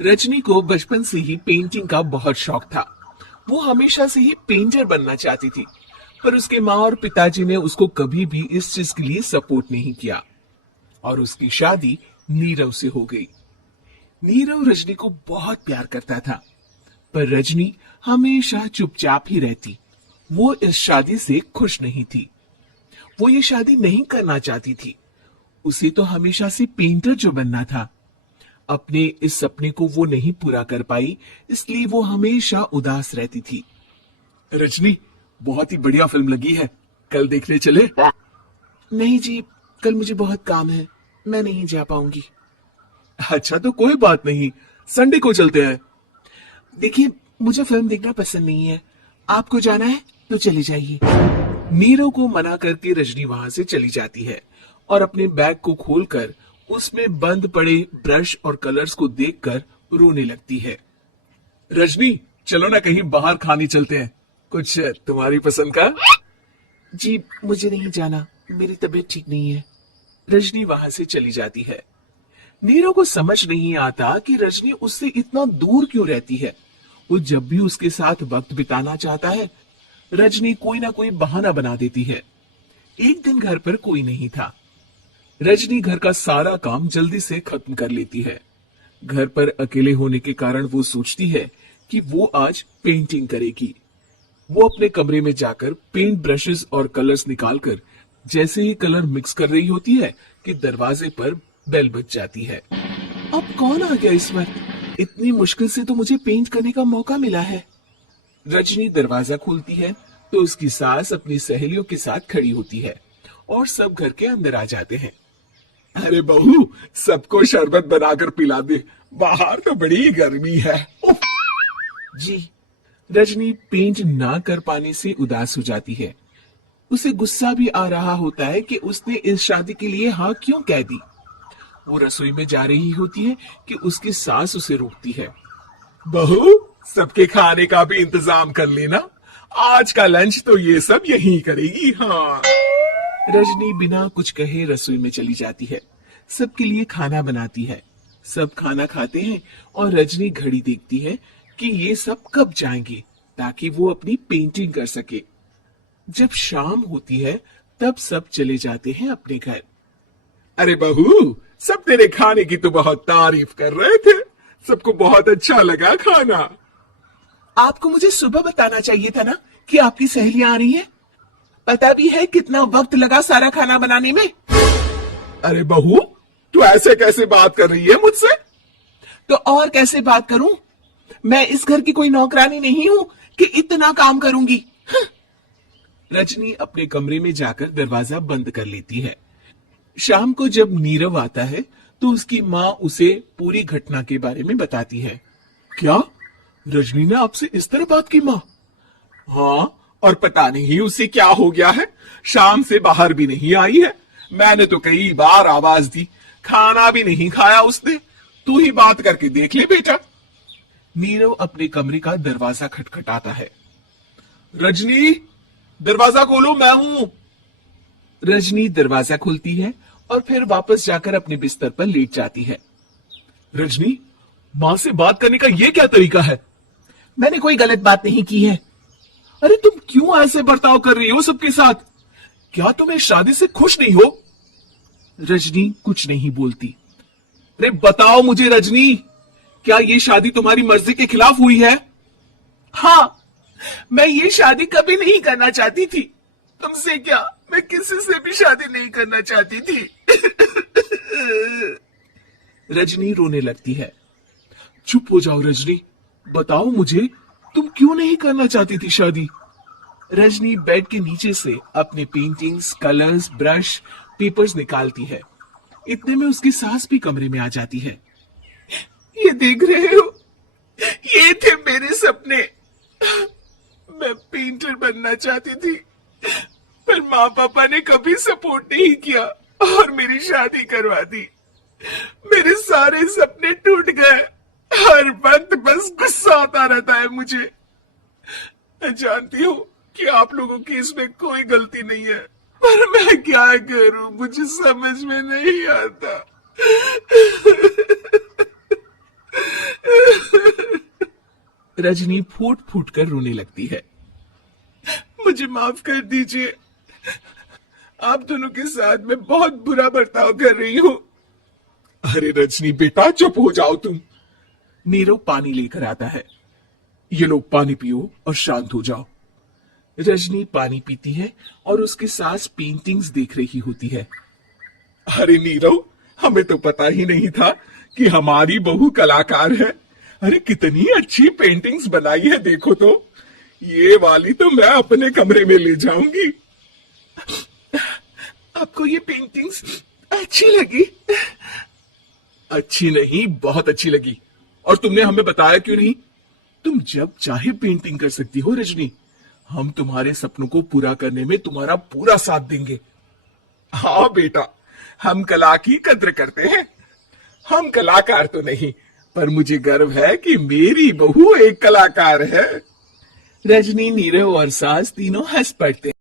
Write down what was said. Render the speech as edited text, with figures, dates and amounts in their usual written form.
रजनी को बचपन से ही पेंटिंग का बहुत शौक था। वो हमेशा से ही पेंटर बनना चाहती थी, पर उसके माँ और पिताजी ने उसको कभी भी इस चीज के लिए सपोर्ट नहीं किया और उसकी शादी नीरव से हो गई। नीरव रजनी को बहुत प्यार करता था, पर रजनी हमेशा चुपचाप ही रहती। वो इस शादी से खुश नहीं थी। वो ये शादी नहीं करना चाहती थी। उसे तो हमेशा से पेंटर जो बनना था। अपने इस सपने को वो नहीं पूरा कर पाई, इसलिए वो हमेशा उदास रहती थी। रजनी, बहुत ही बढ़िया फिल्म लगी है, कल देखने चले? नहीं जी, कल मुझे बहुत काम है, मैं नहीं जा पाऊंगी। अच्छा तो कोई बात नहीं, संडे को चलते हैं। देखिए, मुझे फिल्म देखना पसंद नहीं है, आपको जाना है तो चले जाइए। नीरव को मना करके रजनी वहां से चली जाती है और अपने बैग को खोलकर उसमें बंद पड़े ब्रश और कलर्स को देखकर रोने लगती है। रजनी, चलो ना कहीं बाहर खाने चलते हैं, कुछ तुम्हारी पसंद का। जी मुझे नहीं जाना, मेरी तबीयत ठीक नहीं है। रजनी वहां से चली जाती है। नीरव को समझ नहीं आता कि रजनी उससे इतना दूर क्यों रहती है। वो जब भी उसके साथ वक्त बिताना चाहता है, रजनी कोई ना कोई बहाना बना देती है। एक दिन घर पर कोई नहीं था। रजनी घर का सारा काम जल्दी से खत्म कर लेती है। घर पर अकेले होने के कारण वो सोचती है कि वो आज पेंटिंग करेगी। वो अपने कमरे में जाकर पेंट ब्रशेस और कलर्स निकालकर जैसे ही कलर मिक्स कर रही होती है कि दरवाजे पर बेल बज जाती है। अब कौन आ गया इस वक्त? इतनी मुश्किल से तो मुझे पेंट करने का मौका मिला है। रजनी दरवाजा खोलती है तो उसकी सास अपनी सहेलियों के साथ खड़ी होती है और सब घर के अंदर आ जाते हैं। अरे बहू, सबको शरबत बनाकर पिला दे, बाहर तो बड़ी गर्मी है। उफ। जी। रजनी पेंट ना कर पाने से उदास हो जाती है। उसे गुस्सा भी आ रहा होता है कि उसने इस शादी के लिए हाँ क्यों कह दी। वो रसोई में जा रही होती है कि उसकी सास उसे रोकती है। बहू, सबके खाने का भी इंतजाम कर लेना, आज का लंच तो ये सब यही करेगी। हाँ। रजनी बिना कुछ कहे रसोई में चली जाती है। सबके लिए खाना बनाती है। सब खाना खाते हैं और रजनी घड़ी देखती है कि ये सब कब जाएंगे ताकि वो अपनी पेंटिंग कर सके। जब शाम होती है तब सब चले जाते हैं अपने घर। अरे बहू, सब तेरे खाने की तो बहुत तारीफ कर रहे थे, सबको बहुत अच्छा लगा खाना। आपको मुझे सुबह बताना चाहिए था ना कि आपकी सहेलियां आ रही हैं। पता भी है कितना वक्त लगा सारा खाना बनाने में। अरे बहू, तू ऐसे कैसे बात कर रही है मुझसे? तो और कैसे बात करूं? मैं इस घर की कोई नौकरानी नहीं हूं कि इतना काम करूंगी। रजनी अपने कमरे में जाकर दरवाजा बंद कर लेती है। शाम को जब नीरव आता है तो उसकी माँ उसे पूरी घटना के बारे में बताती है। क्या रजनी ने आपसे इस तरह बात की माँ? हाँ, और पता नहीं उसे क्या हो गया है, शाम से बाहर भी नहीं आई है। मैंने तो कई बार आवाज दी, खाना भी नहीं खाया उसने। तू ही बात करके देख ले बेटा। नीरव अपने कमरे का दरवाजा खटखटाता है। रजनी, दरवाजा खोलो, मैं हूं। रजनी दरवाजा खोलती है और फिर वापस जाकर अपने बिस्तर पर लेट जाती है। रजनी, मां से बात करने का ये क्या तरीका है? मैंने कोई गलत बात नहीं की है। अरे तुम क्यों ऐसे बर्ताव कर रही हो सबके साथ? क्या तुम इस शादी से खुश नहीं हो? रजनी कुछ नहीं बोलती। अरे बताओ मुझे रजनी, क्या ये शादी तुम्हारी मर्जी के खिलाफ हुई है? हाँ, मैं ये शादी कभी नहीं करना चाहती थी। तुमसे क्या, मैं किसी से भी शादी नहीं करना चाहती थी। रजनी रोने लगती है। चुप हो जाओ रजनी, बताओ मुझे, तुम क्यों नहीं करना चाहती थी शादी? रजनी बेड के नीचे से अपने पेंटिंग्स, कलर्स, ब्रश, पेपर्स निकालती है। इतने में उसकी सास भी कमरे में आ जाती है। ये देख रहे हो, ये थे मेरे सपने। मैं पेंटर बनना चाहती थी, पर माँ पापा ने कभी सपोर्ट नहीं किया और मेरी शादी करवा दी। मेरे सारे सपने टूट गए। हर वक्त बस गुस्सा आता रहता है मुझे। मैं जानती हूँ कि आप लोगों की इसमें कोई गलती नहीं है, पर मैं क्या करूं, मुझे समझ में नहीं आता। रजनी फूट फूट कर रोने लगती है। मुझे माफ कर दीजिए, आप दोनों के साथ मैं बहुत बुरा बर्ताव कर रही हूं। अरे रजनी बेटा, चुप हो जाओ तुम। नीरव पानी लेकर आता है। ये लो पानी पियो और शांत हो जाओ। रजनी पानी पीती है और उसके सास पेंटिंग्स देख रही होती है। अरे नीरव, हमें तो पता ही नहीं था कि हमारी बहू कलाकार है। अरे कितनी अच्छी पेंटिंग्स बनाई है, देखो तो। ये वाली तो मैं अपने कमरे में ले जाऊंगी। आपको ये पेंटिंग्स अच्छी लगी? अच्छी नहीं, बहुत अच्छी लगी। और तुमने हमें बताया क्यों नहीं? तुम जब चाहे पेंटिंग कर सकती हो रजनी। हम तुम्हारे सपनों को पूरा करने में तुम्हारा पूरा साथ देंगे। हाँ बेटा, हम कला की कद्र करते हैं। हम कलाकार तो नहीं, पर मुझे गर्व है कि मेरी बहू एक कलाकार है। रजनी, नीरव और सास तीनों हंस पड़ते हैं।